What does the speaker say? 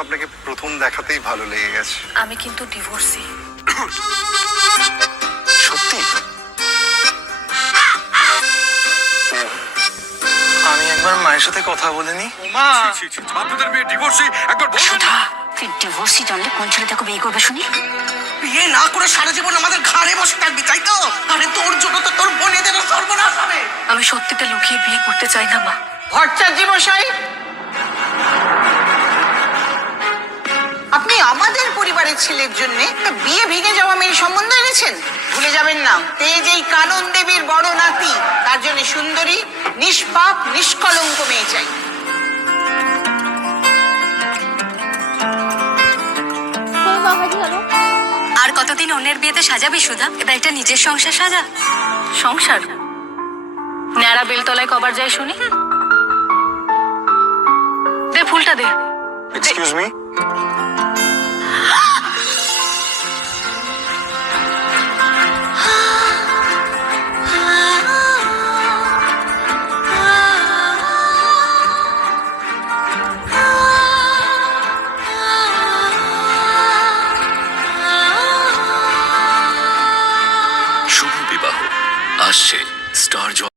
আপনাকে প্রথম দেখাতেই ভালো লেগে গেছে। আমি কিন্তু ডিভোর্সি সত্যি? আমি একবার মায়ের সাথে কথা বলিনি মা! আপনাদের মেয়ে ডিভোর্সি একবার বলবেন সুধা তুই ডিভোর্সি জানলে কোন ছেলে তাকে বিয়ে করবে শুনি? বিয়ে না করে সারা জীবন আমাদের ঘাড়ে বসে থাকবি তাই তো? আরে তোর জন্য তো তোর বোনেদের সর্বনাশ হবে। আমি সত্যিটা লুকিয়ে বিয়ে করতে চাই না মা। ভট্টাচার্য মশাই আপনি আমাদের পরিবারের ছেলের জন্য একটা বিয়ে ভেঙে যাওয়া মেয়ের সম্বন্ধ এনেছেন? ভুলে যাবেন না। তেজ এই কানন দেবীর বড় নাতি। তার জন্য সুন্দরী নিষ্পাপ নিষ্কলঙ্ক মেয়ে চাই। আর কতদিন অন্যের বিয়েতে সাজাবি সুধা? এবার একটা নিজের সংসার সাজা। সংসার? ন্যাড়া বেলতলায় কবার যায় শুনি? দে ফুলটা দে। এক্সকিউজ মি আসছে স্টার জল